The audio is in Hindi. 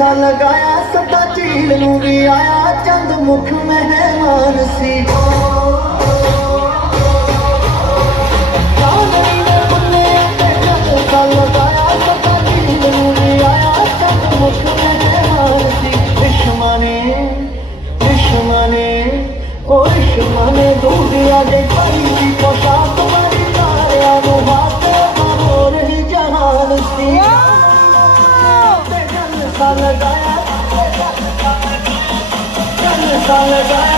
सा लगाया सदा झील नूं भी आया चंद मुख मेहमान सी माने दूरिया दे पाई दी पोशाक तुम्हारी तारिया नु हाथ और ही जहान सी ते गल सा लगाया